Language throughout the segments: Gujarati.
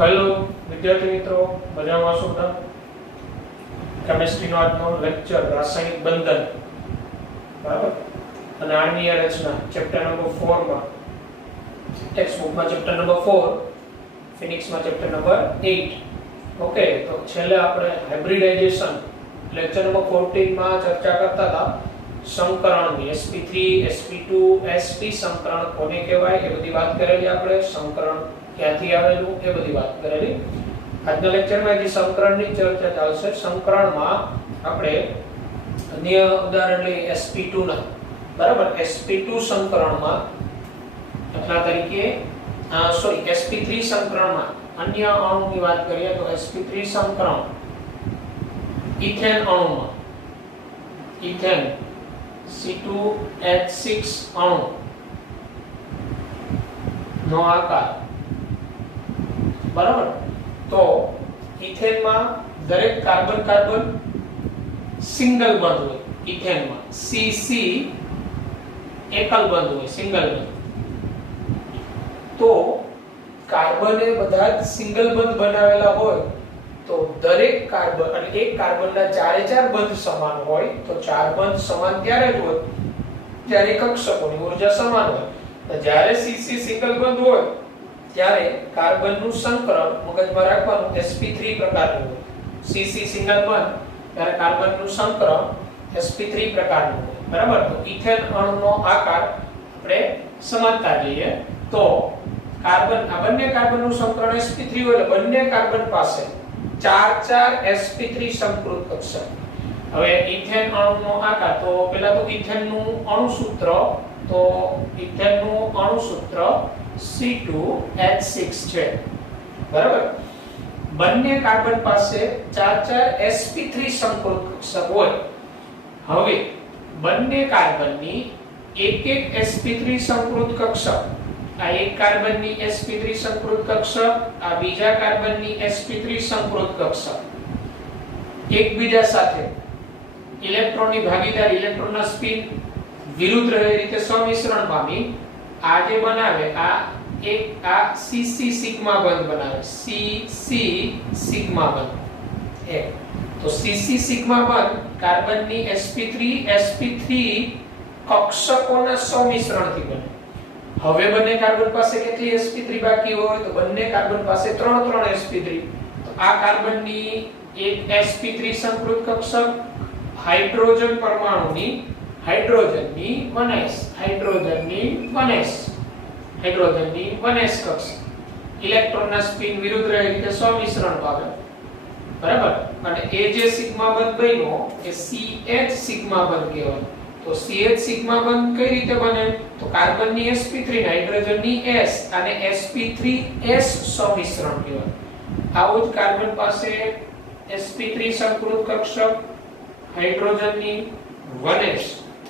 હેલો વિદ્યાર્થી મિત્રો, મજામાં છો બધા? કેમિસ્ટ્રીનો આજનો લેક્ચર રાસાયણિક બંધન, બરાબર, અને આણ્વીય રચના ચેપ્ટર નંબર 4 માં, ટેક્સ્ટ બુકમાં ચેપ્ટર નંબર 4, ફિનિક્સમાં ચેપ્ટર નંબર 8. ઓકે, તો છેલ્લે આપણે હાઇબ્રિડાઇઝેશન લેક્ચર નંબર 14 માં ચર્ચા કરતા હતા સંકરણની. sp3 sp2 sp સંકરણ કોને કહેવાય એ બધી વાત કરેલી આપણે. સંકરણ ક્યાંથી આવેલું એ બધી વાત કરેલી. આજના લેક્ચરમાં જે સંકરણની ચર્ચા ચાલશે. સંકરણમાં આપણે અન્ય ઉદાહરણ લઈએ sp2 ના, બરાબર. sp2 સંકરણમાં દાખલા તરીકે sp3 સંકરણમાં અન્ય અણુની વાત કરીએ તો sp3 સંકરણ ઇથેન અણુમાં ઇથેન C2H6 અણુ નો આકાર, બરાબર. તો ઇથેનમાં દરેક કાર્બન કાર્બન સિંગલ બંધ હોય. ઇથેનમાં CC એકલ બંધ હોય, સિંગલ બંધ. તો કાર્બને બધા જ સિંગલ બંધ બનાવેલા હોય તો દરેક કાર્બન અને એક કાર્બનના ચારે ચાર બંધ સમાન હોય. તો ચાર બંધ સમાન ત્યારે જ હોય જ્યારે કક્ષકોની ઊર્જા સમાન હોય. જ્યારે CC સિંગલ બંધ હોય ત્યારે કાર્બનનું સંકરણ મગજમાં રાખવાનું sp3 પ્રકારનું હોય. CC સિંગલ બંધ ત્યારે કાર્બનનું સંકરણ sp3 પ્રકારનું હોય, બરાબર. તો ઇથેન અણુનો આકાર આપણે સમાનતા લઈએ તો કાર્બન આ બંને કાર્બનનું સંકરણ sp3 હોય એટલે બંને કાર્બન પાસે ચાર ચાર sp3 સમકૃત કક્ષક. હવે ઇથેન અણુનો આકાર, તો પહેલા તો ઇથેનનું અણુસૂત્ર, તો ઇથેનનું અણુસૂત્ર C2H6 છે, બરાબર. બંને કાર્બન પાસે ચાર ચાર sp3 સમકૃત કક્ષક હોય. હવે બંને કાર્બનની એક એક sp3 સમકૃત કક્ષક, આ એક કાર્બનની sp3 સંકૃત કક્ષક, આ બીજા કાર્બનની sp3 સંકૃત કક્ષક એકબીજા સાથે ઇલેક્ટ્રોનની ભાગીદારી, ઇલેક્ટ્રોનના સ્પિન વિરુદ્ધ રહે રીતે સમિશ્રણ પામી આ જે બનાવે આ એક આ CC સિગ્મા બંધ બનાવે. CC સિગ્મા બંધ એક. તો CC સિગ્મા બંધ કાર્બનની sp3 કક્ષકોના સમિશ્રણથી બને. હવે બંને કાર્બન પાસે કેટલી sp3 બાકી હોય તો બંને કાર્બન પાસે 3 sp3. તો આ કાર્બનની એક sp3 સંકૃત કક્ષક હાઇડ્રોજન પરમાણુની હાઇડ્રોજનની 1s કક્ષક ઇલેક્ટ્રોનના સ્પિન વિરુદ્ધ રહે રીતે સમિશ્રણ પામે, બરાબર. અને એ જે સિગ્મા બંધ બન્યો એ CH સિગ્મા બંધ કહેવાય. તો CH સિગ્મા બંધ કઈ રીતે બને? તો કાર્બનની sp3 હાઇડ્રોજનની s અને sp3s સમિશ્રણ કહેવાય. આવું જ કાર્બન પાસે sp3 સંકૃત કક્ષક હાઇડ્રોજનની 1s,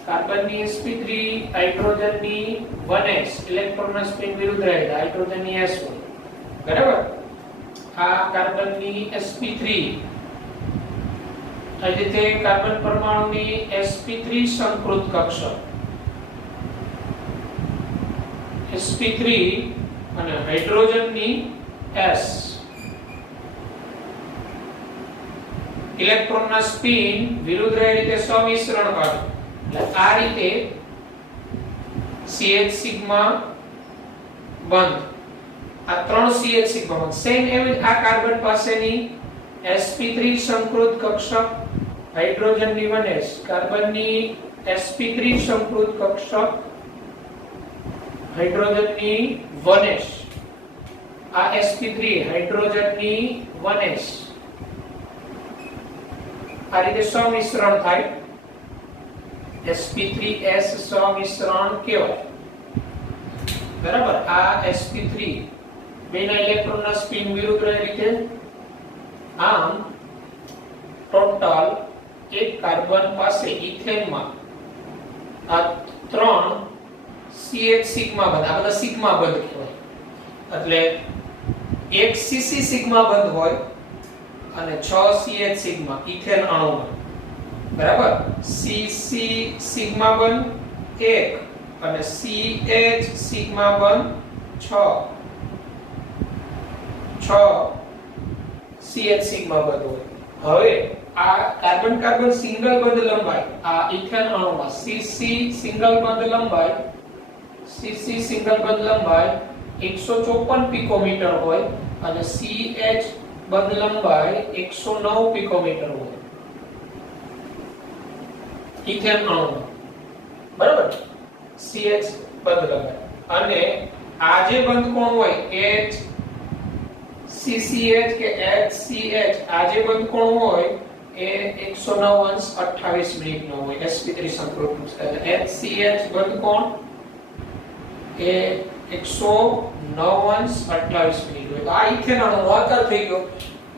કાર્બનની sp3 હાઇડ્રોજનની 1s ઇલેક્ટ્રોનના સ્પિન વિરુદ્ધ રહે હાઇડ્રોજનની s હોય, બરાબર. આ કાર્બનની sp3 આ રીતે કાર્બન પરમાણુની sp3 સંકૃત કક્ષક sp3 અને હાઇડ્રોજનની s ઇલેક્ટ્રોનના સ્પિન વિરુદ્ધ રહે રીતે સમિશ્રણ પામે. એટલે આ રીતે CH સિગ્મા બંધ, આ 3 CH સિગ્મા બંધ. સેમ એવી આ કાર્બન પાસેની sp3 સંકૃત કક્ષક હાઇડ્રોજનની 1s, કાર્બનની sp3 સંકૃત કક્ષક હાઇડ્રોજનની 1s, આ sp3 હાઇડ્રોજનની 1s આ રીતે સમિશ્રણ થાય sp3s સમિશ્રણ કહેવાય, બરાબર. આ sp3 બેના ઇલેક્ટ્રોનના સ્પિન વિરુદ્ધ રહે રીતે. આમ ટોટલ એક કાર્બન પાસે ઇથેનમાં આ 3 CH સિગ્મા બંધ, આ બધા સિગ્મા બંધ કહેવાય. એટલે એક CC સિગ્મા બંધ હોય અને 6 CH સિગ્મા ઇથેન અણુમાં, બરાબર. CC સિગ્મા બંધ 1 અને CH સિગ્મા બંધ 6 CH સિગ્મા બંધ હોય. હવે આ કાર્બન કાર્બન સિંગલ બંધ લંબાઈ આ ઇથેન અણુમાં CC સિંગલ બંધ લંબાઈ 154 પિકોમીટર હોય અને CH બંધ લંબાઈ 109 પિકોમીટર હોય ઇથેન અણુમાં, બરાબર. CH બંધ લંબાઈ અને આ જે બંધ કોણ હોય HCCH કે HCH આ જે બંધ કોણ હોય એ 109:28 નો હોય sp3 સંકૃત HCH બંધ કોણ એ 109:28 હોય. તો આ ઇથેન અણુનો આકાર થઈ ગયો.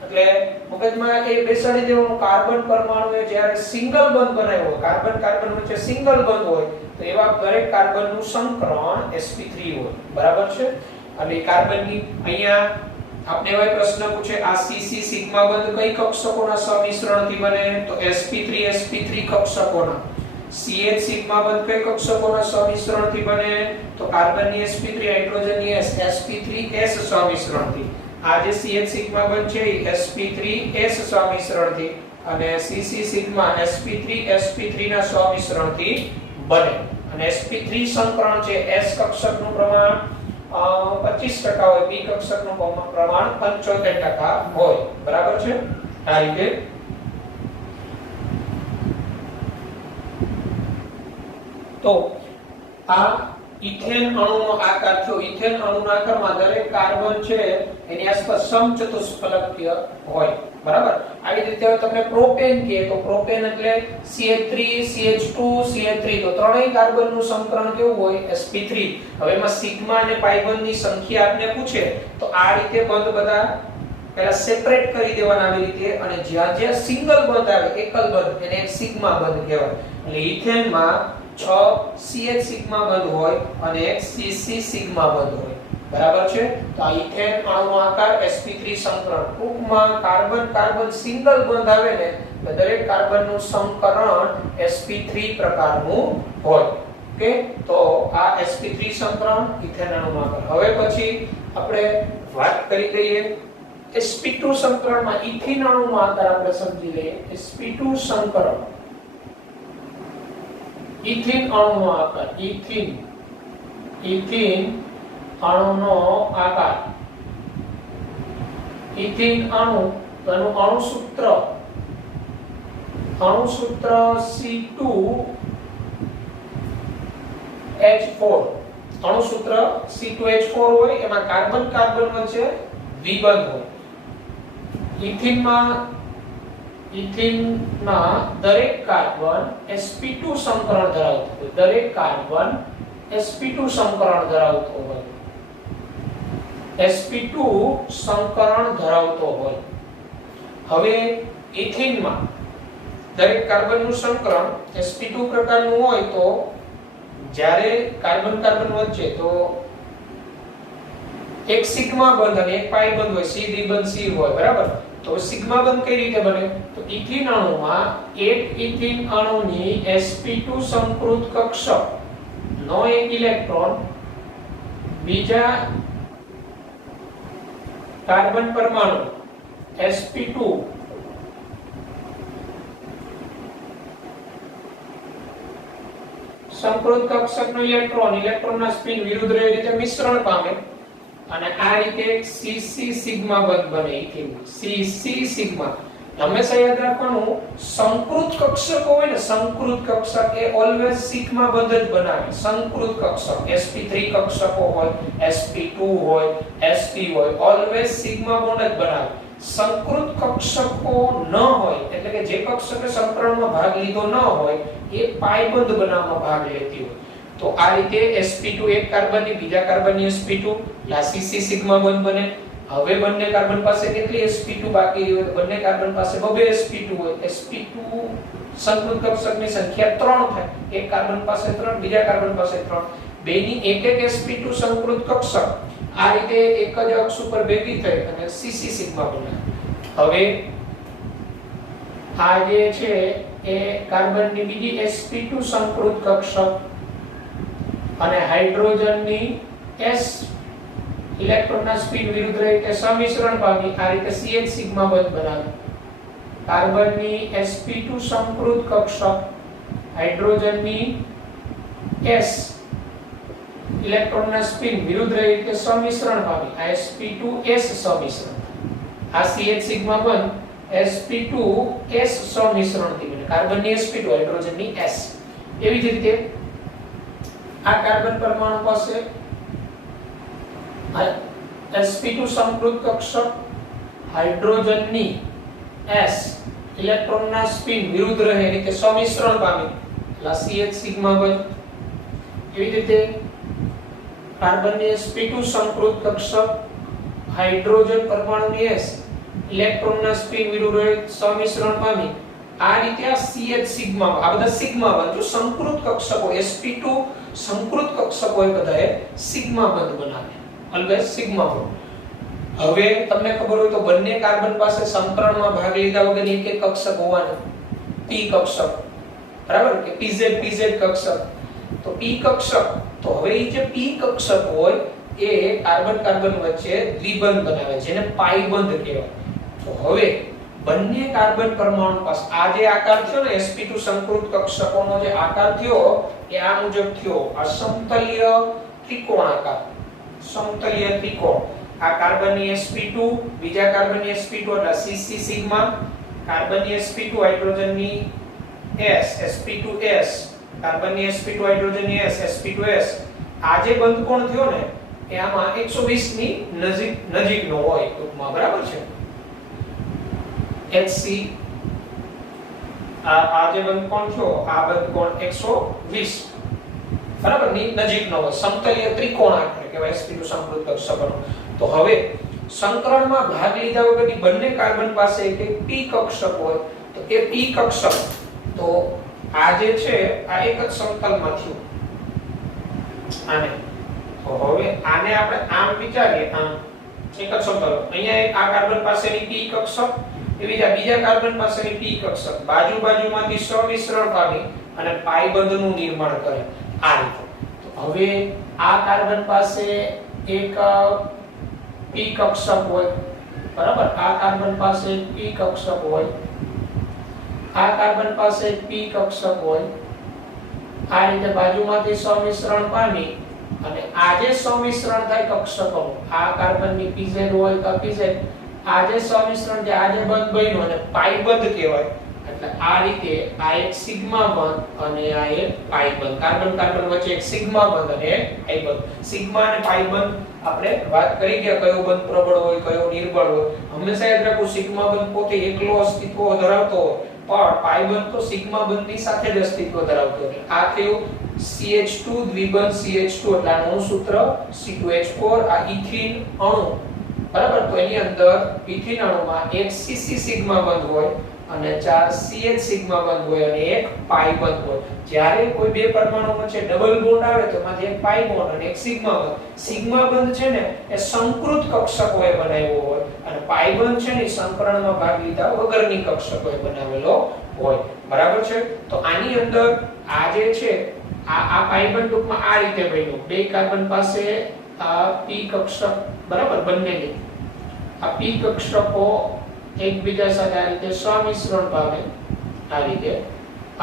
એટલે મગજમાં એ બેસાડી દેવાનું કાર્બન પરમાણુએ જ્યારે સિંગલ બંધ બનાવ્યો કાર્બન કાર્બન વચ્ચે સિંગલ બંધ હોય તો એવા દરેક કાર્બનનું સંકરણ sp3 હોય, બરાબર છે. અને કાર્બનની અહીંયા આપણે એવો પ્રશ્ન પૂછે આ CC સિગ્મા બંધ કઈ કક્ષકોના સમિશ્રણથી બને તો sp3 કક્ષકોના. CH સિગ્મા બંધ કઈ કક્ષકોના સમિશ્રણથી બને તો કાર્બનની sp3 હાઇડ્રોજનની sp3s સમિશ્રણથી. આ જે CH સિગ્મા બંધ છે એ sp3s સમિશ્રણથી અને CC સિગ્મા sp3 ના સમિશ્રણથી બને. અને sp3 સંકરણ છે s કક્ષકનું પ્રમાણ 25% હોય, p કક્ષકનું પ્રમાણ 75% હોય, બરાબર છે. આ રીતે તો આ ઇથેન અણુનો આકાર થયો. ઇથેન અણુના આકારમાં દરેક કાર્બન છે એની આસપાસ સમચતુષ્ફલકીય હોય, બરાબર. આવી રીતે હવે તમને પ્રોપેન કહે તો પ્રોપેન એટલે CH3 CH2 CH3 તો ત્રણેય કાર્બનનું સંકરણ કેવું હોય sp3. હવે એમાં સિગ્મા અને પાઈ બંધની સંખ્યા આપને પૂછે તો આ રીતે બંધ બધા પહેલા સેપરેટ કરી દેવાના આવી રીતે અને જ્યાં જ્યાં સિંગલ બંધ આવે એકલ બંધ એને એક સિગ્મા બંધ કહેવાય. એટલે ઇથેનમાં 6 CH સિગ્મા બંધ હોય અને એક CC સિગ્મા બંધ હોય, બરાબર છે. તો આ ઇથેન અણુનો આકાર sp3 સંકરણ. ટૂંકમાં કાર્બન કાર્બન સિંગલ બંધ આવે ને તો દરેક કાર્બનનું સંકરણ sp3 પ્રકારનું હોય. ઓકે, તો આ sp3 સંકરણ ઇથેન અણુનો આકાર. હવે પછી આપણે વાત કરી દઈએ sp2 સંકરણમાં ઇથિન અણુનો આકાર આપણે સમજી લઈએ. sp2 સંકરણ ઇથિન અણુનો આકાર. ઇથિન અણુનો આકાર. ઇથિન અણુ તેનું અણુસૂત્ર C2H4. અણુસૂત્ર C2H4 હોય એમાં કાર્બન કાર્બન વચ્ચે દ્વિબંધ હોય. ઇથિનમાં દરેક કાર્બન sp2 સંકરણ ધરાવતો હોય. દરેક કાર્બન sp2 સંકરણ ધરાવતો હોય. sp2 સંકરણ ધરાવતો હોય. હવે ઇથિનમાં દરેક કાર્બનનું સંકરણ sp2 પ્રકારનું હોય તો જ્યારે કાર્બન કાર્બન વચ્ચે તો એક સિગ્મા બંધ અને એક પાઈ બંધ હોય, C દ્વિબંધ C હોય, બરાબર. તો સિગ્મા બંધ કઈ રીતે બને તો ઇથિન અણુમાં એક ઇથિન અણુની sp2 સંકૃત કક્ષક નો એક ઇલેક્ટ્રોન બીજા કાર્બન પરમાણુ sp2 સંકૃત કક્ષકનો ઇલેક્ટ્રોનના સ્પિન વિરુદ્ધ રીતે મિશ્રણ પામે અને આ રીતે CC સિગ્મા બંધ બને. CC સિગ્મા હંમેશા યાદ રાખવાનું સંકૃત કક્ષક હોય ને સંકૃત કક્ષક એ ઓલવેઝ સિગ્મા બંધ જ બનાવે. સંકૃત કક્ષક sp3 કક્ષકો હોય, sp2 હોય, sp હોય, ઓલવેઝ સિગ્મા બોન્ડ જ બનાવે. સંકૃત કક્ષકો ન હોય એટલે કે જે કક્ષકે સંકરણમાં ભાગ લીધો ન હોય એ પાઈ બંધ બનાવવામાં ભાગ લેતી હોય. તો આ રીતે sp2 એક કાર્બનની બીજા કાર્બનની sp2 CC સિગ્મા બંધ બને. હવે બંને કાર્બન પાસે કેટલી sp2 બાકી હોય તો બંને કાર્બન પાસે બબે sp2 હોય. sp2 સંકૃત કક્ષકની સંખ્યા 3 થાય. એક કાર્બન પાસે 3 બીજા કાર્બન પાસે 3 બેની એક એક sp2 સંકૃત કક્ષક આ રીતે એક જ અક્ષ ઉપર ભેગી થઈ અને CC સિગ્મા બને. હવે આ જે છે એ કાર્બનની બીજી sp2 સંકૃત કક્ષક અને હાઇડ્રોજનની ઇલેક્ટ્રોનના સ્પિન વિરુદ્ધ રીતે સમિશ્રણ પામી આ રીતે CH સિગ્મા બંધ બનાવે. કાર્બનની sp2 સંકૃત કક્ષક હાઇડ્રોજનની s ઇલેક્ટ્રોનના સ્પિન વિરુદ્ધ રીતે સમિશ્રણ પામી આ sp2s સમિશ્રણ. આ CH સિગ્મા બંધ sp2s સમિશ્રણ થી બને કાર્બનની sp2 હાઇડ્રોજનની s. એવી જ રીતે આ કાર્બન પરમાણુ પાસે sp2 સંકૃત કક્ષક હાઇડ્રોજનની s ઇલેક્ટ્રોનના સ્પિન વિરુદ્ધ રહે રીતે સમિશ્રણ પામી એટલે CH સિગ્મા બંધ. એવી રીતે કાર્બનની sp2 સંકૃત કક્ષક હાઇડ્રોજન પરમાણુની s ઇલેક્ટ્રોનના સ્પિન વિરુદ્ધ રહે સમિશ્રણ પામી આ રીતે આ CH સિગ્મા આ બધા સિગ્મા બંધ જો સંકૃત કક્ષકો sp2 સંકૃત કક્ષકો એ બધાએ સિગ્મા બંધ બનાવે અલબત્ત સિગ્મા બંધ. હવે તમને ખબર હોય તો બંને કાર્બન પાસે સંકરણમાં ભાગ લીધા વગર એક એક કક્ષક હોવાના p કક્ષક બરાબર કે pz કક્ષક. તો p કક્ષક તો હવે એ જે p કક્ષક હોય એ કાર્બન કાર્બન વચ્ચે દ્વિબંધ બનાવે જેને પાઈ બંધ કહેવાય. તો હવે બંને કાર્બન પરમાણુ પાસે આ જે આકાર થયો ને sp2 સંકૃત કક્ષકોનો જે આકાર થયો એ આ મુજબ થયો આ સમતલીય ત્રિકોણાકાર સમતલીય ત્રિકોણ. આ કાર્બનની sp2 બીજા કાર્બનની sp2 એટલે cc સિગ્મા કાર્બનની sp2 હાઇડ્રોજનની s sp2s કાર્બનની sp2 હાઇડ્રોજનની s sp2s આ જે બંધ કોણ થયો ને એ આમાં 120 ની નજીકનો હોય ટૂંકમાં બરાબર છે. HC આ જે બંધ કોણ થયો આ બંધ કોણ 120 બરાબર ની નજીકનો હોય સમતલીય ત્રિકોણાકાર કહેવાય sp2 સંકૃત કક્ષકોનો. તો હવે સંકરણમાં ભાગ લીધા વગરની બંને કાર્બન પાસે એક p કક્ષક હોય તો એ p કક્ષક તો આ જે છે આ એક જ સમતલમાં થયું આને. તો હવે આને આપણે આમ વિચારીએ આમ એક જ સમતલ અહીંયા એક આ કાર્બન પાસેની p કક્ષક એવી જ બીજા કાર્બન પાસેની p કક્ષક બાજુ બાજુમાંથી સમિશ્રણ પામી અને પાઈ બંધનું નિર્માણ કરે આ રીતે. તો હવે આ કાર્બન પાસે એક p કક્ષક હોય બરાબર આ કાર્બન પાસે p કક્ષક હોય આ કાર્બન પાસે p કક્ષક હોય આ રીતે બાજુમાંથી સમિશ્રણ પામી અને આ જે સમિશ્રણ થાય કક્ષકો આ કાર્બનની pz હોય તો pz આ જે સમિશ્રણ જે આ જે બંધ બન્યો અને પાઈ બંધ કહેવાય. એટલે આ રીતે આ એક સિગ્મા બંધ અને આ એક પાઈ બંધ કાર્બન કાર્બન વચ્ચે એક સિગ્મા બંધ અને એક પાઈ બંધ. સિગ્મા અને પાઈ બંધ આપણે વાત કરી ગયા કયો બંધ પ્રબળ હોય કયો નિર્બળ હોય. હંમેશા યાદ રાખો સિગ્મા બંધ પોતે એકલો અસ્તિત્વ ધરાવતો હોય પણ પાઈ બંધ તો સિગ્મા બંધની સાથે જ અસ્તિત્વ ધરાવતો હોય. આ થયું CH2 દ્વિબંધ CH2 એટલે આનું સૂત્ર C2H4 આ ઇથિન અણુ બરાબર. તો એની અંદર ઇથિન અણુમાં એક CC સિગ્મા બંધ હોય અને 4 CH સિગ્મા બંધ હોય અને એક પાઈ બંધ હોય. જ્યારે કોઈ બે પરમાણુ વચ્ચે ડબલ બોન્ડ આવે તો એમાંથી એક પાઈ બોન્ડ અને એક સિગ્મા બંધ. સિગ્મા બંધ છે ને એ સંકૃત કક્ષકોએ બનાવ્યો હોય અને પાઈ બંધ છે ને સંકરણમાં ભાગ લીધા વગરની કક્ષકોએ બનાવેલો હોય બરાબર છે. તો આની અંદર આ જે છે આ પાઈ બંધ ટૂંકમાં આ રીતે બન્યું બે કાર્બન પાસે આ p કક્ષક બરાબર બંનેની આ p કક્ષકો એકબીજા સાથે આ રીતે સમિશ્રણ પામે આ રીતે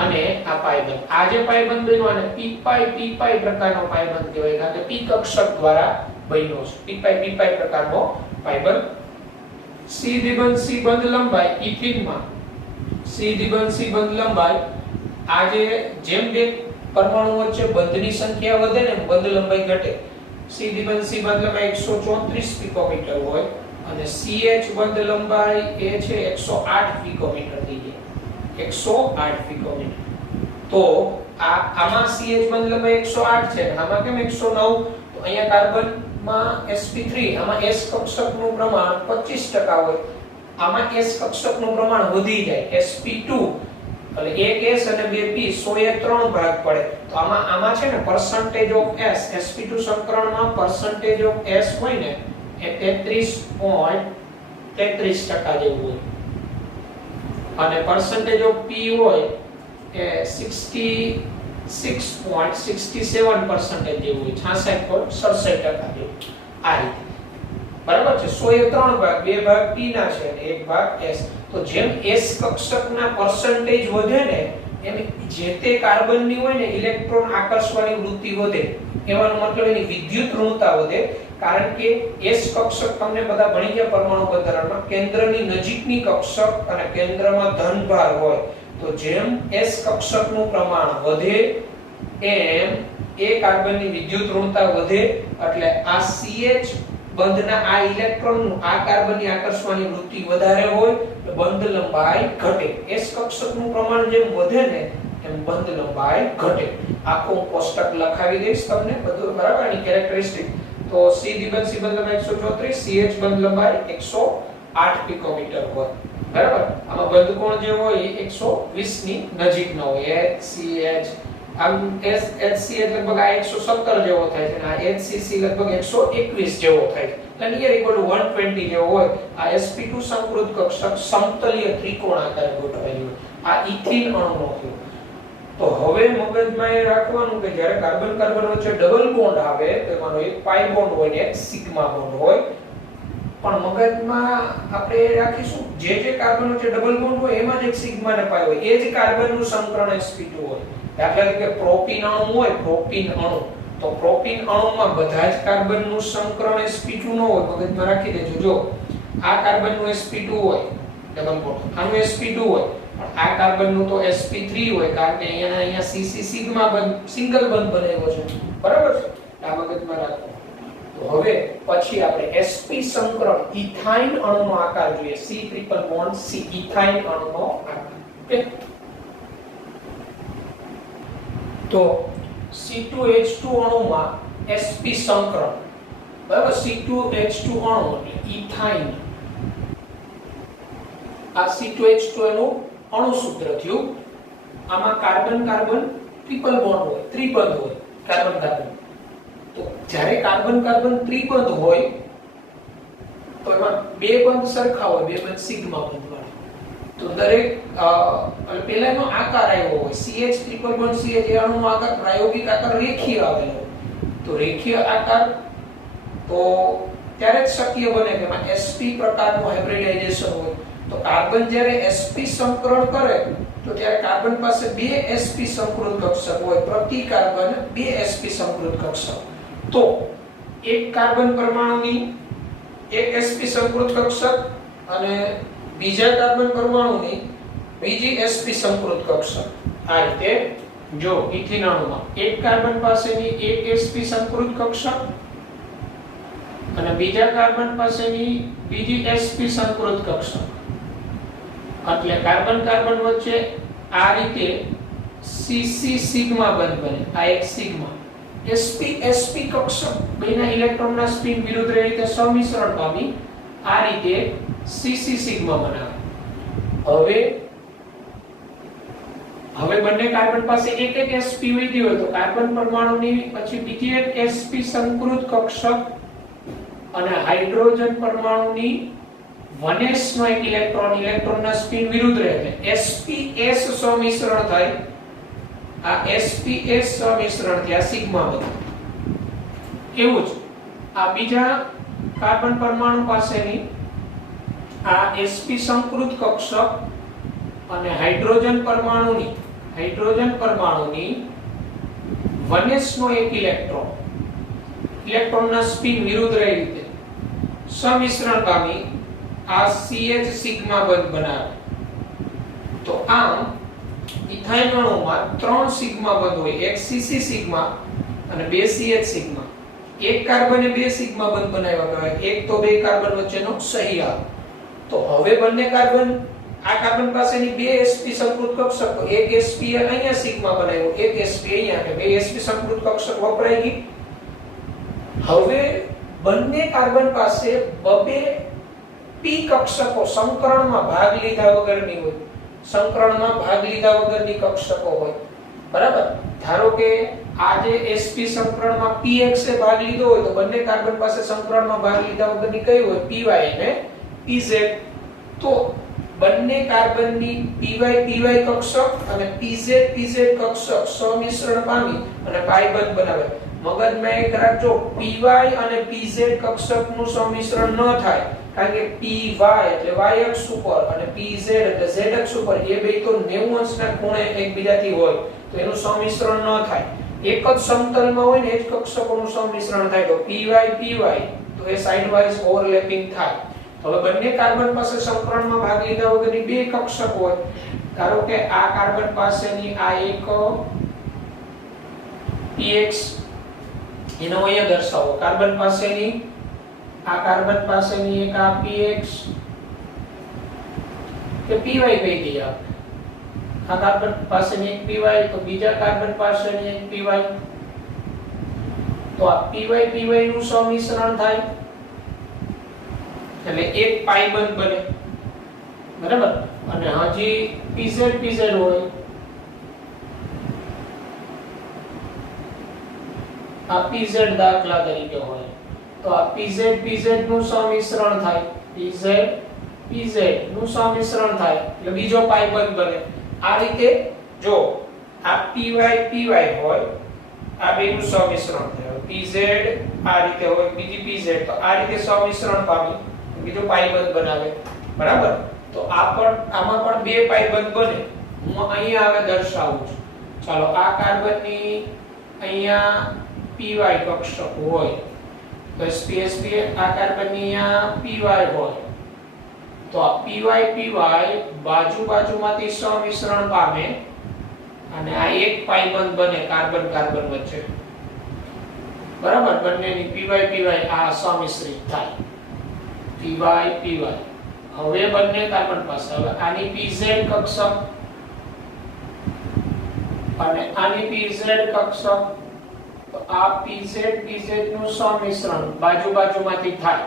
અને આ પાઈબંધ આ જે પાઈબંધ બન્યો અને p પાઈ પ્રકારનો પાઈબંધ કહેવાય કારણ કે p કક્ષક દ્વારા બન્યો છે p પાઈ પ્રકારનો પાઈબંધ. C દ્વિબંધ C બંધ લંબાઈ ઇથિનમાં C દ્વિબંધ C બંધ લંબાઈ આ જે જેમ બે પરમાણુ વચ્ચે બંધની સંખ્યા વધે ને બંધ લંબાઈ ઘટે. C દ્વિબંધ C બંધ લંબાઈ 134 પિકોમીટર હોય અને CH બંધ લંબાઈ એ છે 108 પિકોમીટર થઈ જાય 108 પિકોમીટર. તો આમાં CH બંધ લંબાઈ 108 છે આમાં કેમ 109? તો અહીંયા કાર્બનમાં sp3 આમાં s કક્ષકનું પ્રમાણ 25% હોય આમાં s કક્ષકનું પ્રમાણ વધી જાય sp2 એટલે એક s અને બે p 100 એ 3 ભાગ પડે. તો આમાં છે ને percentage of s sp2 સંકરણમાં percentage of s હોય ને એ 33.33% જેવું હોય અને percentage of p હોય એ 66.67% જેવું હોય 66.67% જેવું આ રીતે. બરાબર છે 100 એ 3 ભાગ, 2 ભાગ p ના છે અને 1 ભાગ s. તો જેમ s કક્ષકના પરસેન્ટેજ વધે ને એમ જે તે કાર્બનની હોય ને ઇલેક્ટ્રોન આકર્ષવાની વૃત્તિ વધે. એવાનો મતલબ એની વિદ્યુત ઋણતા વધે, કારણ કે s કક્ષક તમને બધા ભણી ગયા પરમાણુ બંધારણમાં, કેન્દ્રની નજીકની કક્ષક અને કેન્દ્રમાં ધનભાર હોય. તો જેમ s કક્ષકનું પ્રમાણ વધે એમ એ કાર્બનની વિદ્યુત ઋણતા વધે, એટલે આ CH બંધના આ ઇલેક્ટ્રોનનું આ કાર્બનની આકર્ષવાની વૃત્તિ વધારે હોય તો બંધ લંબાઈ ઘટે. s કક્ષકનું પ્રમાણ જેમ વધે ને એમ બંધ લંબાઈ ઘટે. આખું કોષ્ટક લખાવી દઈશ તમને બધું, બરાબર, આની કેરેક્ટરિસ્ટિક. તો C બંધ લંબાઈ 134, CH બંધ લંબાઈ 108 પિકોમીટર હોય, બરાબર. આમાં બંધ કોણ જે હોય એ 120 ની નજીકનો હોય. HCH આમ HCH લગભગ આ 117 જેવો થાય છે અને આ HCC લગભગ 121 જેવો થાય છે. એટલે નિયર ઇક્વલ ટુ 120 જેવો હોય. આ sp2 સંકૃત કક્ષક સમતલીય ત્રિકોણ આકારે ગોઠવાયેલું હોય. આ ઇથિન અણુનો થયો. તો હવે મગજમાં એ રાખવાનું કે જ્યારે કાર્બન કાર્બન વચ્ચે ડબલ બોન્ડ આવે તો એમાંનો એક પાઈ બોન્ડ હોય ને એક સિગ્મા બોન્ડ હોય. પણ મગજમાં આપણે રાખીશું જે કાર્બન વચ્ચે ડબલ બોન્ડ હોય એમાં જ એક સિગ્મા ને પાઈ હોય. એ જ કાર્બનનું સંકરણ sp2 હોય. દાખલા તરીકે પ્રોપીન અણુ હોય, પ્રોપીન અણુ, તો પ્રોપીન અણુમાં બધા જ કાર્બનનું સંકરણ sp2 ન હોય. મગજમાં રાખી દેજો. જો આ કાર્બનનું sp2 હોય ડબલ બોન્ડ, આનું sp2 હોય, પણ આ કાર્બનનું તો sp3 હોય, કારણ કે અહીંયા cc સિગ્મા બંધ સિંગલ બંધ બનાવ્યો છે, બરાબર છે. આ મગજમાં રાખો. તો હવે પછી આપણે sp સંકરણ ઇથાઇન અણુનો આકાર જોઈએ. C triple bond C ethyne અણુનો આકાર. ઓકે, તો C2H2 અણુમાં sp સંકરણ, બરાબર. C2H2 અણુ એટલે ઇથાઇન. આ C2H2 એનું અણુ સૂત્ર થયું. આમાં કાર્બન કાર્બન ટ્રિપલ બોન્ડ હોય, ત્રિબંધ હોય કાર્બન કાર્બન. તો જ્યારે કાર્બન કાર્બન ત્રિબંધ હોય તો એમાં બે બંધ સરખા હોય, બે બંધ સિગ્મા બંધ વાળા. તો દરેક પેલાનો આકાર આવ્યો હોય. CH ટ્રિપલ બોન્ડ CH એ અણુનો આકાર પ્રાયોગિક આકાર રેખીય આવેલો હોય. તો રેખીય આકાર તો ત્યારે જ શક્ય બને કે એમાં sp પ્રકારનું હાઇબ્રિડાઇઝેશન હોય. તો કાર્બન જ્યારે sp સંકરણ કરે તો ત્યારે કાર્બન પાસે બે sp સંકૃત કક્ષક હોય. પ્રતિ કાર્બન બે sp સંકૃત કક્ષક. તો એક કાર્બન પરમાણુની એક sp સંકૃત કક્ષક અને બીજા કાર્બન પરમાણુની બીજી sp સંકૃત કક્ષક. આ રીતે જો ઇથિન અણુમાં એક કાર્બન પાસેની એક sp સંકૃત કક્ષક અને બીજા કાર્બન પાસેની બીજી sp સંકૃત કક્ષક. એટલે કાર્બન કાર્બન વચ્ચે આ રીતે cc સિગ્મા બંધ બને. આ એક સિગ્મા. sp sp કક્ષક બેના ઇલેક્ટ્રોનના સ્પિન વિરુદ્ધ રીતે સમિશ્રણ પામી આ રીતે cc સિગ્મા બનાવે. હવે બંને કાર્બન પાસે એક એક sp વધી હોય તો કાર્બન પરમાણુની પછી બીજી એક sp સંકૃત કક્ષક અને હાઇડ્રોજન પરમાણુની 1s નો એક ઇલેક્ટ્રોનના સ્પિન વિરુદ્ધ રહે છે. sps સમિશ્રણ થાય. આ sps સમિશ્રણ થી આ સિગ્મા બને. એવું જ આ બીજા કાર્બન પરમાણુ પાસેની આ sp સંકૃત કક્ષક અને હાઇડ્રોજન પરમાણુની 1s નો એક ઇલેક્ટ્રોનના સ્પિન વિરુદ્ધ રહી રીતે સમિશ્રણ પામી આ CH સિગ્મા બંધ બનાવે. તો આમ ઇથાઇન અણુમાં 3 સિગ્મા બંધ હોય. એક cc સિગ્મા અને 2 CH સિગ્મા. એક કાર્બને 2 સિગ્મા બંધ બનાવ્યા કહેવાય. એક તો બે કાર્બન વચ્ચેનો સહયાગ. તો હવે બંને કાર્બન આ કાર્બન પાસેની 2 sp સંકૃત કક્ષક, એક sp અહીંયા સિગ્મા બનાવ્યો, એક sp અહીંયા, કે 2 sp સંકૃત કક્ષક વપરાઈ ગઈ. હવે બંને કાર્બન પાસે બબે p કક્ષકો સંકરણમાં ભાગ લીધા વગરની હોય. સંકરણમાં ભાગ લીધા વગરની કક્ષકો હોય, બરાબર. ધારો કે આ જે sp સંકરણમાં px એ ભાગ લીધો હોય તો બંને કાર્બન પાસે સંકરણમાં ભાગ લીધા વગરની કઈ હોય? py અને pz. તો બંને કાર્બનની py કક્ષક અને pz કક્ષક સમિશ્રણ પામી અને પાઈ બંધ બનાવે. મગજમાં એક રાખજો, py અને pz કક્ષકનું સંમિશ્રણ ન થાય, કારણ કે py એટલે y અક્ષ ઉપર અને pz એટલે z અક્ષ ઉપર, એ બે તો 90 અંશના ખૂણે એકબીજાથી હોય, તો એનું સંમિશ્રણ ન થાય. એક જ સમતલમાં હોય ને એ જ કક્ષકોનું સંમિશ્રણ થાય, તો py તો એ સાઇડ વાઇઝ ઓવરલેપિંગ થાય. તો હવે બંને કાર્બન પાસે સમકરણમાં ભાગ લીધા વગરની બે કક્ષક હોય. ધારો કે આ કાર્બન પાસેની આ એક px, એનો અહીંયા દર્શાવો. કાર્બન પાસેની એક આ px કે py કહી દઈએ. આ કાર્બન પાસેની એક py, તો બીજા કાર્બન પાસેની એક py, તો આ py નું સંમિશ્રણ થાય એટલે એક પાઈ બંધ બને, બરાબર. અને હજી pz હોય, આ pz દાખલા તરીકે હોય, તો આ pz નું સંમિશ્રણ થાય, pz નું સંમિશ્રણ થાય એટલે બીજો પાઈ બંધ બને. આ રીતે જો આ py હોય, આ બેનું સંમિશ્રણ થાય, pz આ રીતે હોય, બીજી pz, તો આ રીતે સંમિશ્રણ પામી બીજો પાઈ બંધ બનાવે, બરાબર. તો આમાં પણ બે પાઈ બંધ બને. હું અહીંયા હવે દર્શાવું છું. ચાલો આ કાર્બનની અહીંયા py કક્ષક હોય, તો sp આ કાર્બનની અહીંયા py હોય, તો આ py બાજુમાંથી સંમિશ્રણ પામે અને આ એક પાઈ બંધ બને કાર્બન વચ્ચે, બરાબર. બંનેની py આ સંમિશ્રિત થાય, py. હવે બંને કાર્બન પાસે, હવે આની pz કક્ષક અને આની pz કક્ષક, તો આ pz નું સંમિશ્રણ બાજુમાંથી થાય,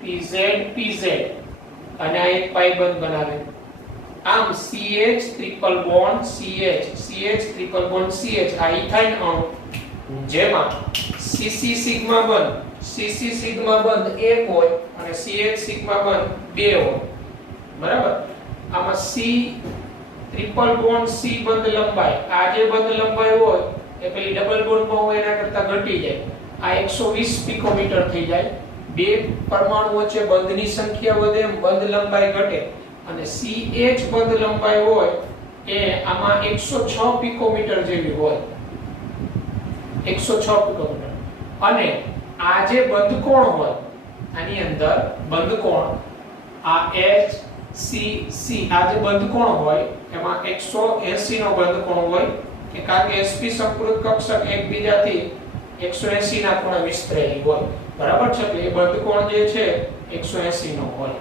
pz અને આ એક પાઈ બંધ બનાવે. આમ CH ટ્રિપલ બોન્ડ CH આ ઇથાઇન અણુ, જેમાં CC સિગ્મા બંધ એક હોય અને CH સિગ્મા બંધ બે હોય, બરાબર. આમાં C ટ્રિપલ બોન્ડ C બંધ લંબાઈ, આ જે બંધ લંબાઈ હોય એ પેલી ડબલ બોન્ડમાં હોય એના કરતા ઘટી જાય, આ 120 પિકોમીટર થઈ જાય. બે પરમાણુ વચ્ચે બંધની સંખ્યા વધે, બંધ લંબાઈ ઘટે, અને CH બંધ લંબાઈ હોય એ આમાં 106 પિકોમીટર જેવી હોય, 106 પિકોમીટર. અને આ જે બંધકોણ હોય, આની અંદર બંધકોણ આ HCC, આ જે બંધકોણ હોય એમાં 180 નો બંધકોણ હોય, કે કારણ કે sp સંકૃત કક્ષક એકબીજાથી 180 ના ખૂણે વિસ્તરેલી હોય, બરાબર છે. એટલે એ બંધકોણ જે છે 180 નો હોય.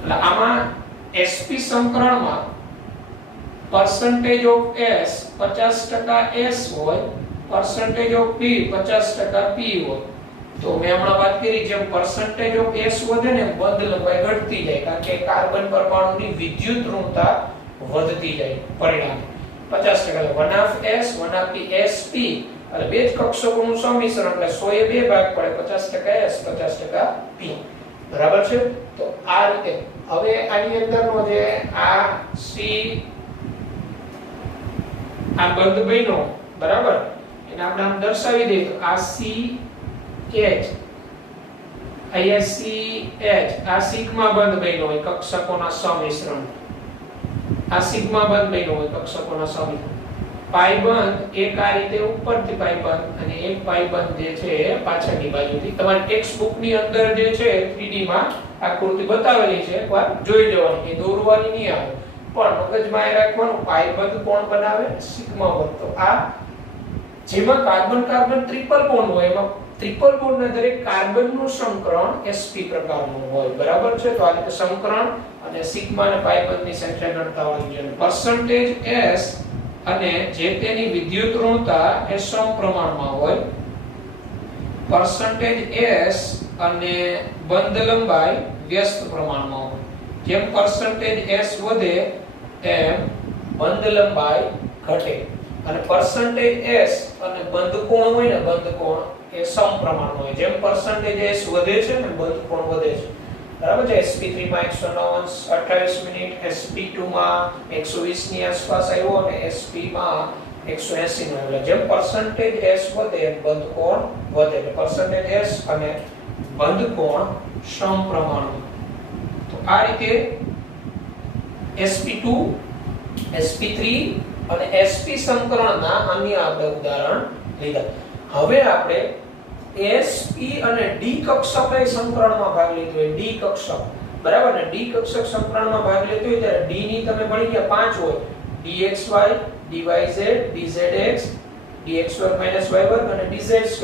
એટલે આમાં sp સંકરણમાં percentage of s 50% s હોય, percentage of p 50% p હોય. તો મેં હમણાં વાત કરી જેમ percentage of s વધે ને બંધ લંબાઈ ઘટતી જાય, કારણ કે કાર્બન પરમાણુની વિદ્યુત ઋણતા વધતી જાય. પરિણામે 50% 1/s 1/p sp એટલે બે જ કક્ષકોનું સંમિશ્રણ, એટલે 100 એ બે ભાગ પડે, 50% s 50% p, બરાબર છે. તો આ રીતે હવે આની અંદરનો જે આ c આ બંધ બન્યો, બરાબર, એને આપણે આમ દર્શાવી દઈએ તો આ CH અહીંયા CH આ સિગ્મા બંધ બન્યો હોય કક્ષકોના સંમિશ્રણ, આ સિગ્મા બંધ બન્યો હોય કક્ષકોના સંમિશ્રણ. પાઈ બંધ એક આ રીતે ઉપરથી પાઈ બંધ અને એક પાઈ બંધ જે છે પાછળની બાજુથી. તમારી ટેક્સ્ટ બુક ની અંદર જે છે 3D માં આકૃતિ બતાવેલી છે, એકવાર જોઈ જવાની, એ દોરવાની નહીં આવે, પણ મગજમાં એ રાખવાનું પાઈ બંધ કોણ બનાવે, સિગ્મા બંધ. તો આ જેમાં કાર્બન ટ્રિપલ બોન્ડ હોય, એમાં ટ્રિપલ બોન્ડ ના દરેક કાર્બન નું સંકરણ sp પ્રકારનું હોય, બરાબર છે. તો આ રીતે સંકરણ અને સિગ્મા અને પાઈ બંધની સંખ્યા ગણતા હોવી જોઈએ. percentage s અને જે તેની વિદ્યુત ઋણતા એ સમપ્રમાણમાં હોય. percentage s અને બંધ લંબાઈ વ્યસ્ત પ્રમાણમાં હોય. જેમ percentage s વધે તેમ બંધ લંબાઈ ઘટે, અને percentage s અને બંધ કોણ હોય ને, બંધ કોણ એ સમપ્રમાણમાં હોય. જેમ percentage s વધે છે ને બંધ કોણ વધે છે, બરાબર છે. sp3 માં 128 મિનિટ, sp2 માં 120 ની આસપાસ આવ્યો અને sp માં 180 નો એટલે જેમ percentage s વધે એમ બંધ કોણ વધે એટલે percentage s અને બંધ કોણ સમપ્રમાણમાં. તો આ રીતે sp2 sp3 અને sp સંકરણના અન્ય આપણે ઉદાહરણ લીધા. હવે આપણે sp અને d કક્ષક સંકરણમાં ભાગ લીધો હોય. d કક્ષક બરાબર ને, d કક્ષક સંકરણમાં ભાગ લેતો હોય ત્યારે d ની તમે ભણી ગયા 5 હોય, dxy dyz dzx dx2 y2 અને dz2.